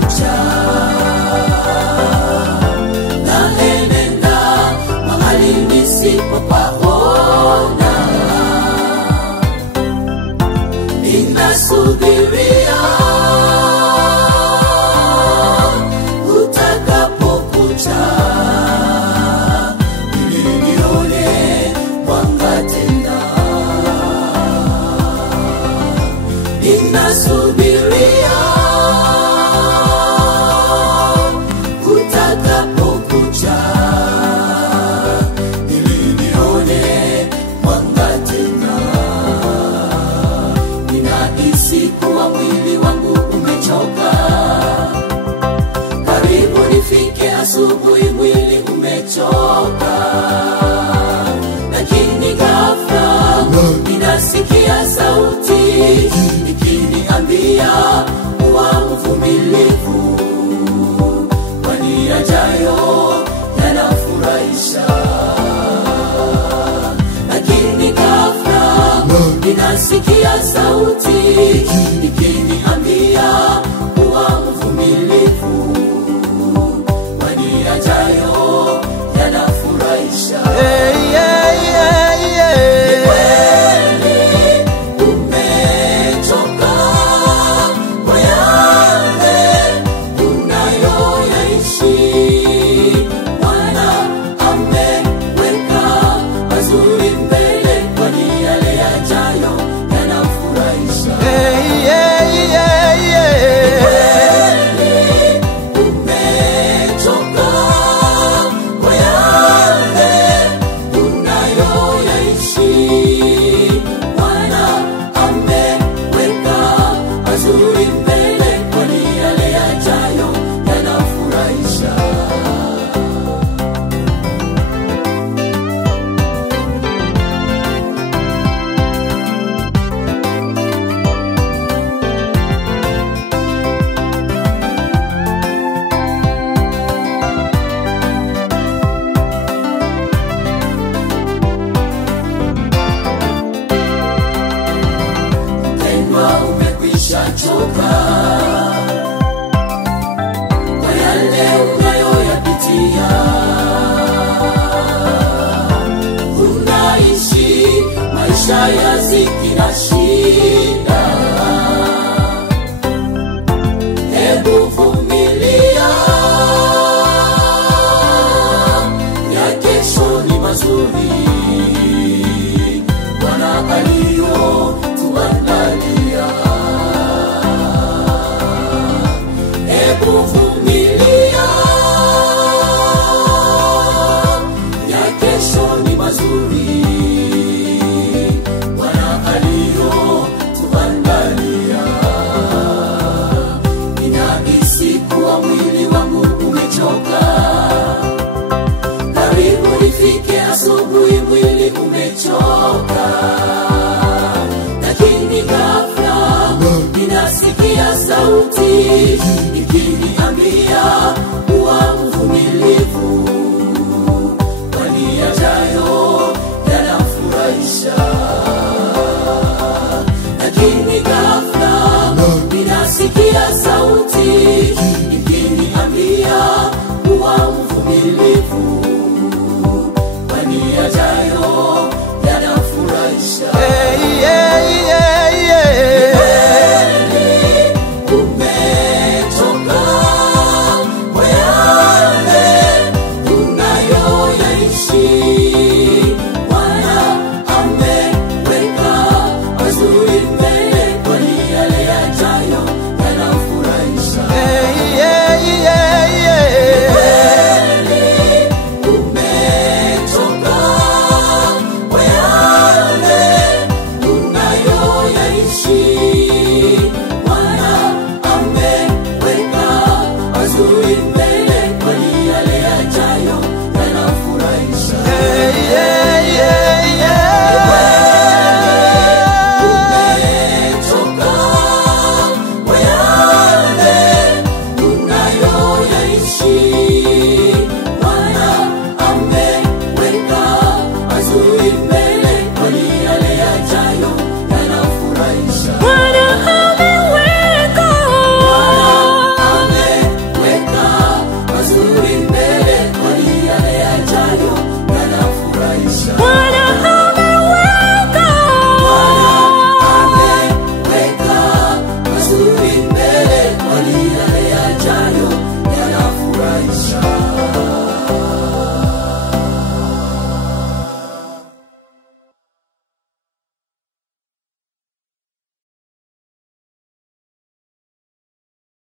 kucha, naenenda mahali nisipopaona, ninasubiria utakapokucha, ili nione mwanga tena. Ninasubiria utakapokucha, ili nione mwanga tena. Ninahisi kuwa mwili wangu umechoka, karibu nifike asubuhi mwili umechoka, lakini ghafla ninasikia sauti ikiniambia kuwa mvumilivu, kwani yajayo yanafurahisha. Lakini ghafla ninasikia sauti ikiniambia kuwa mvumilivu, kwani yajayo yanafurahisha. Choka kwa yale unayoyapitia, unaishi maisha ya ziki na shida. Hebu vumilia, ya kesho ni mazuri, Bwana aliyotuandalia. Vumilia, ya kesho ni mazuri, Bwana aliyotuandalia. Ninahisi kuwa mwili wangu umechoka, karibu nifike asubuhi mwili umechoka, lakini ghafla ninasikia sauti ikiniambia kuwa mvumilivu, kwani yajayo yanafurahisha. Lakini ghafla ninasikia sauti